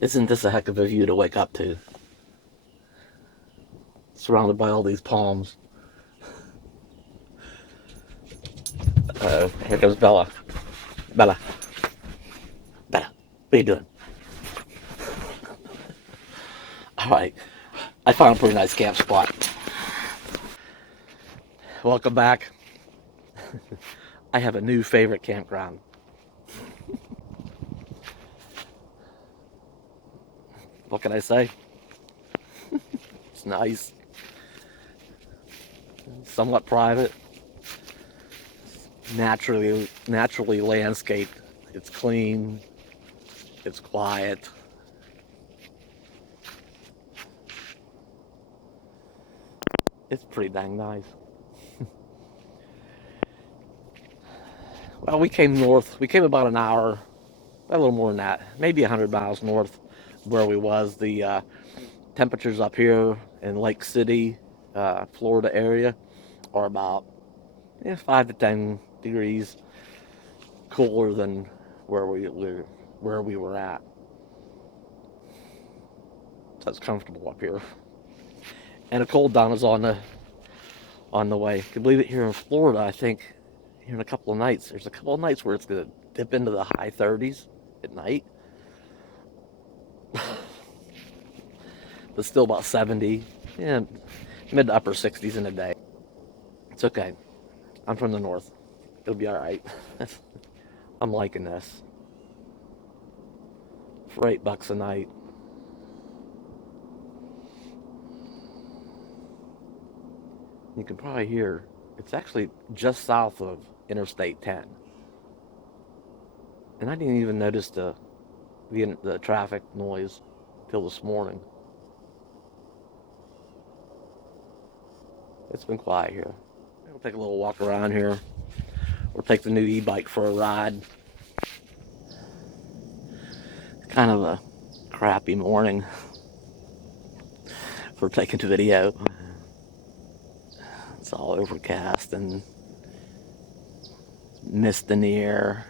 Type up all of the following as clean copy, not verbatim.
Isn't this a heck of a view to wake up to? Surrounded by all these palms. Uh-oh, here comes Bella. Bella, Bella, what are you doing? All right, I found a pretty nice camp spot. Welcome back. I have a new favorite campground. What can I say? It's nice, somewhat private, naturally landscaped. It's clean, it's quiet. It's pretty dang nice. Well, we came north. We came about an hour, a little more than that, maybe 100 miles north where we was. The temperatures up here in Lake City, Florida area are about 5 to 10 degrees cooler than where we were at. So it's comfortable up here. And a cold down is on the way. You can believe it, here in Florida, I think here in a couple of nights, there's a couple of nights where it's going to dip into the high 30s at night, but still about 70, yeah, mid to upper 60s in a day. It's okay. I'm from the north. It'll be all right. I'm liking this. For $8 a night. You can probably hear it's actually just south of Interstate 10. And I didn't even notice the traffic noise till this morning. It's been quiet here. We'll take a little walk around here. We'll take the new e-bike for a ride. It's kind of a crappy morning for taking the video. It's all overcast and mist in the air,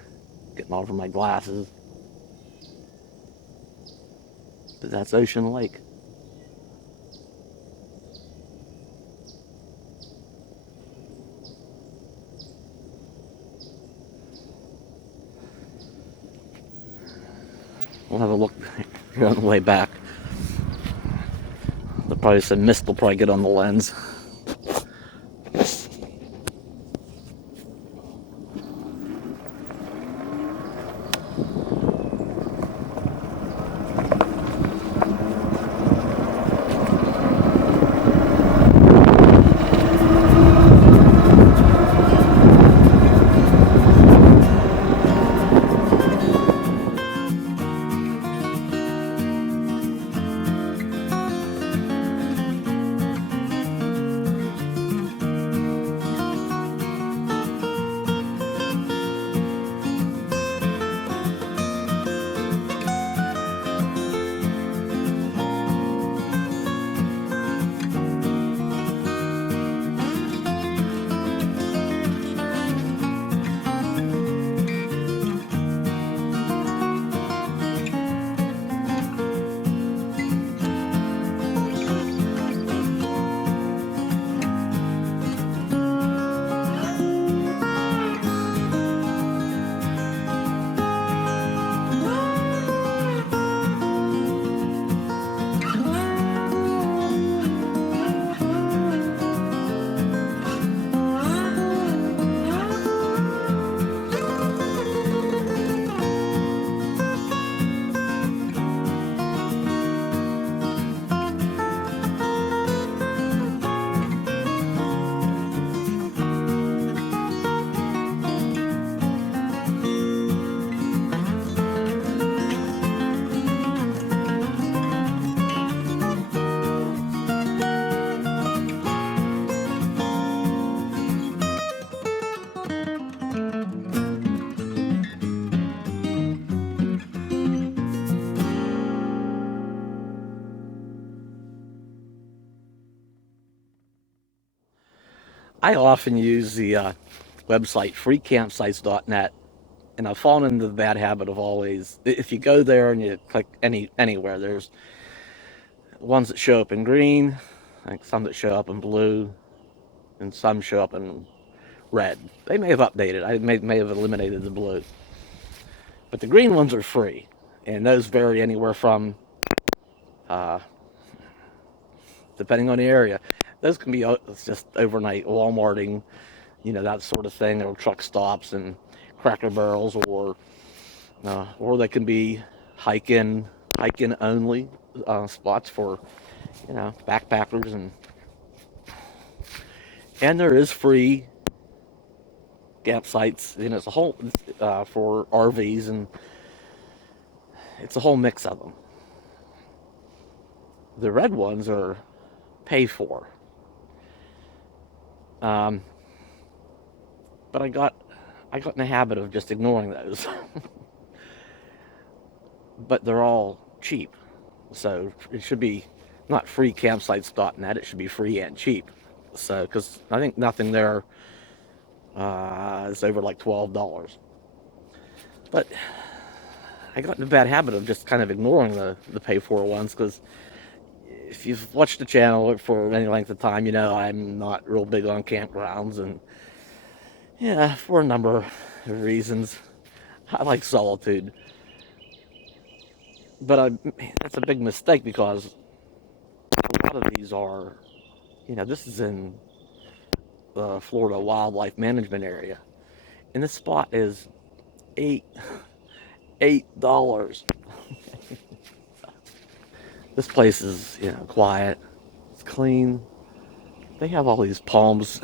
getting all over my glasses. But that's Ocean Lake. We'll have a look here on the way back. There'll probably some mist will probably get on the lens. I often use the website freecampsites.net And I've fallen into the bad habit of always, if you go there and you click anywhere, there's ones that show up in green, like some that show up in blue, and some show up in red. They may have updated. I may have eliminated the blue, but the green ones are free, and those vary anywhere from, uh, depending on the area, those can be just overnight Walmarting, that sort of thing, or truck stops and Cracker Barrels, or they can be hike in only spots for backpackers, and there is free campsites. It's a whole for RVs, and it's a whole mix of them. The red ones are pay for, um, but I got in the habit of just ignoring those. But they're all cheap, so it should be not freecampsites.net. It should be free and cheap. So, because I think nothing there is over like $12. But I got in a bad habit of just kind of ignoring the pay for ones, because if you've watched the channel for any length of time, I'm not real big on campgrounds, and yeah, for a number of reasons. I like solitude. But that's a big mistake, because a lot of these are, this is in the Florida Wildlife Management Area, and this spot is eight $8. This place is, quiet. It's clean. They have all these palms.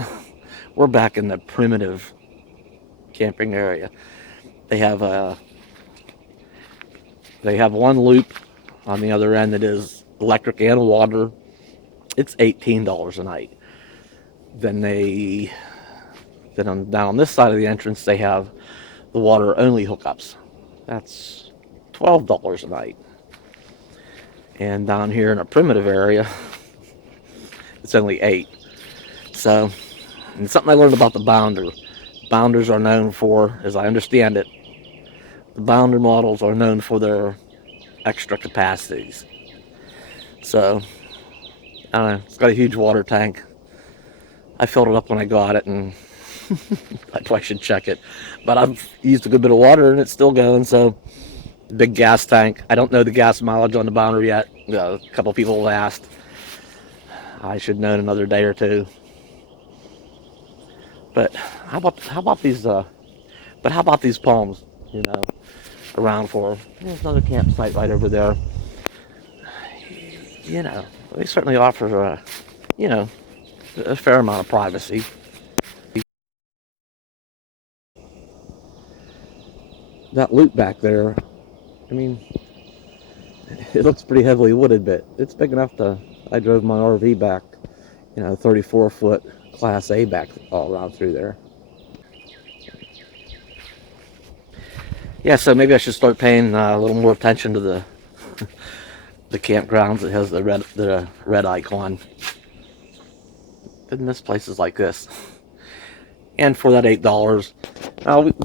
We're back in the primitive camping area. They have one loop on the other end that is electric and water. It's $18 a night. Then down on this side of the entrance, they have the water only hookups. That's $12 a night. And down here in a primitive area, it's only 8. So, and something I learned about the bounder. Bounders are known for, as I understand it, the bounder models are known for their extra capacities. So, I don't know, it's got a huge water tank. I filled it up when I got it, and I probably should check it. But I've used a good bit of water, and it's still going, so big gas tank. I don't know the gas mileage on the bounder yet. A couple people have asked. I should know in another day or two. But how about these? But how about these palms? Around for. There's another campsite right over there. They certainly offer a fair amount of privacy. That loop back there, I mean, it looks pretty heavily wooded, but it's big enough to. I drove my RV back, 34-foot Class A back all around through there. Yeah, so maybe I should start paying a little more attention to the campgrounds that has the red icon. Didn't miss places like this. And for that $8,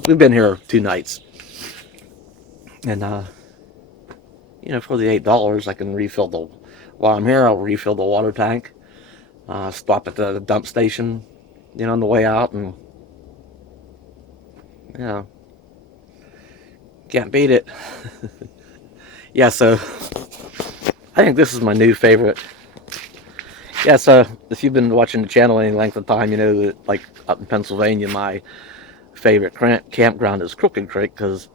we've been here 2 nights, and for the $8, I can refill the. While I'm here, I'll refill the water tank. Stop at the dump station, on the way out, and can't beat it. Yeah, so I think this is my new favorite. Yeah, so if you've been watching the channel any length of time, you know that, like, up in Pennsylvania, my favorite campground is Crooked Creek, because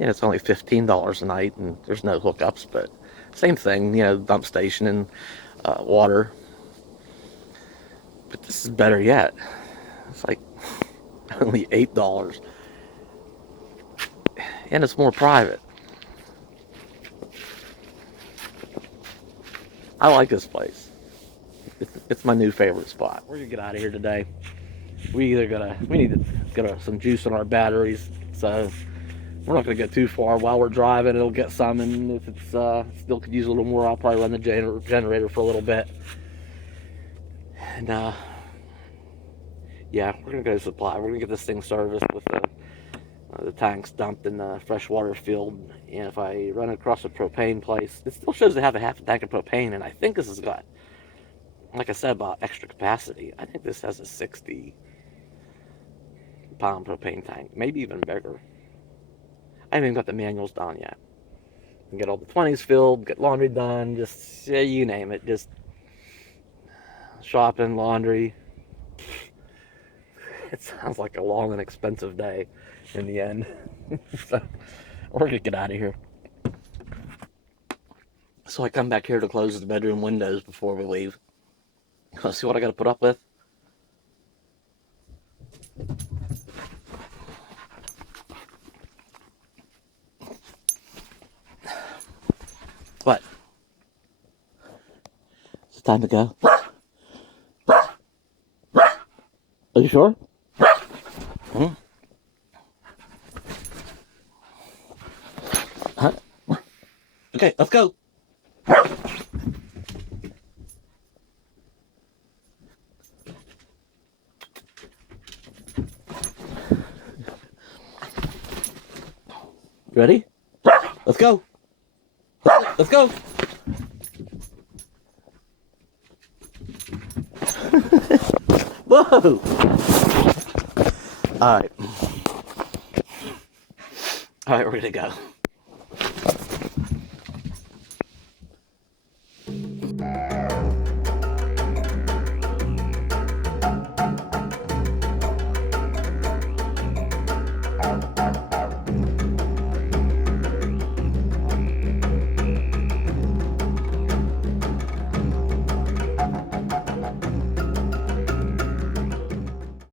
it's only $15 a night, and there's no hookups, but same thing, dump station and water. But this is better yet. It's like only $8, and it's more private. I like this place. It's my new favorite spot. We're gonna get out of here today. We need to get some juice in our batteries, so we're not gonna go too far. While we're driving, it'll get some, and if it's still could use a little more, I'll probably run the generator for a little bit. And yeah, we're gonna go supply. We're gonna get this thing serviced with The tank's dumped in the freshwater field, and if I run across a propane place, it still shows they have a half a tank of propane, and I think this has got, like I said, about extra capacity. I think this has a 60-pound propane tank, maybe even bigger. I haven't even got the manuals done yet. And get all the 20s filled, get laundry done, just, yeah, you name it, just shopping, laundry. It sounds like a long and expensive day in the end. So we're gonna get out of here. So I come back here to close the bedroom windows before we leave. See what I gotta put up with? What? It's time to go. Are you sure? Hmm? Huh? Okay, let's go. Ready? Let's go. Let's go. Whoa! All right. All right, we're gonna go.